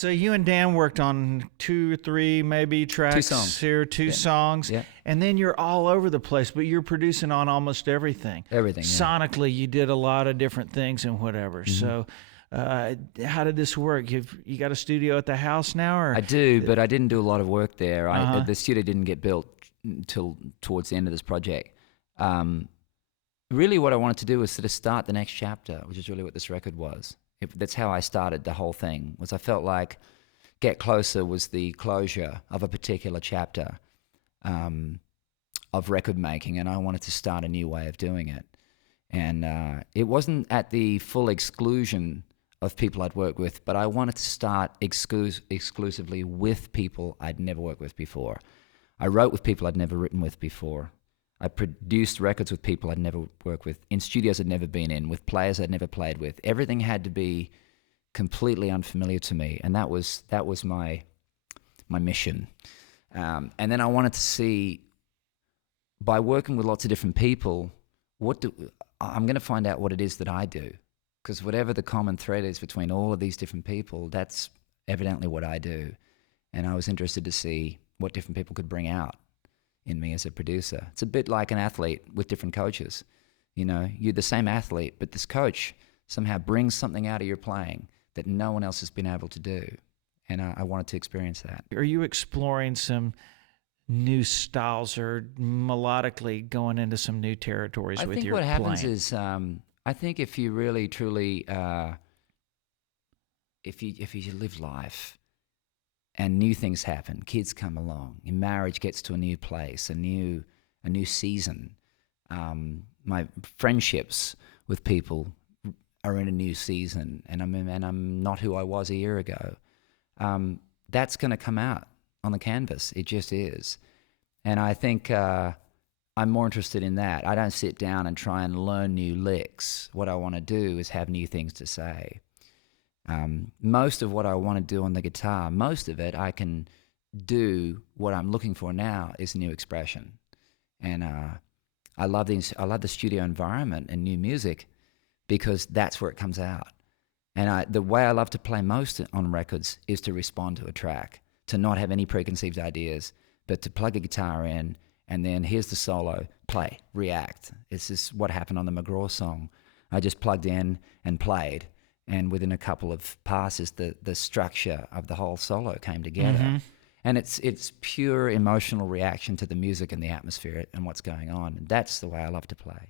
So you and Dan worked on 2 or 3 maybe tracks songs. here, two songs, Yeah. and then you're all over the place, but you're producing on almost everything. Everything, yeah. Sonically, you did a lot of different things and whatever. So how did this work? You got a studio at the house now? Or? I do, but I didn't do a lot of work there. Uh-huh. The studio didn't get built until towards the end of this project. Really what I wanted to do was sort of start the next chapter, which is really what this record was. That's how I started the whole thing, was I felt like Get Closer was the closure of a particular chapter of record making, and I wanted to start a new way of doing it. And it wasn't at the full exclusion of people I'd worked with, but I wanted to start exclusively with people I'd never worked with before. I wrote with people I'd never written with before. I produced records with people I'd never worked with, in studios I'd never been in, with players I'd never played with. Everything had to be completely unfamiliar to me, and that was my mission. And then I wanted to see, by working with lots of different people, I'm going to find out what it is that I do, because whatever the common thread is between all of these different people, that's evidently what I do. And I was interested to see what different people could bring out in me as a producer. It's a bit like an athlete with different coaches. You know, you're the same athlete, but this coach somehow brings something out of your playing that no one else has been able to do. And I wanted to experience that. Are you exploring some new styles or melodically going into some new territories with your playing? I think what happens is, I think if you really, truly, if you live life, and new things happen, kids come along, your marriage gets to a new place, a new season. My friendships with people are in a new season, and I'm not who I was a year ago. That's going to come out on the canvas. It just is. And I think I'm more interested in that. I don't sit down and try and learn new licks. What I want to do is have new things to say. Most of what I want to do on the guitar, most of it I can do. What I'm looking for now is new expression, and I love the studio environment and new music, because that's where it comes out. And the way I love to play most on records is to respond to a track, to not have any preconceived ideas, but to plug a guitar in, and then here's the solo, play, react. This is what happened on the McGraw song. I just plugged in and played. And within a couple of passes, the structure of the whole solo came together. Mm-hmm. And it's pure emotional reaction to the music and the atmosphere and what's going on. And that's the way I love to play.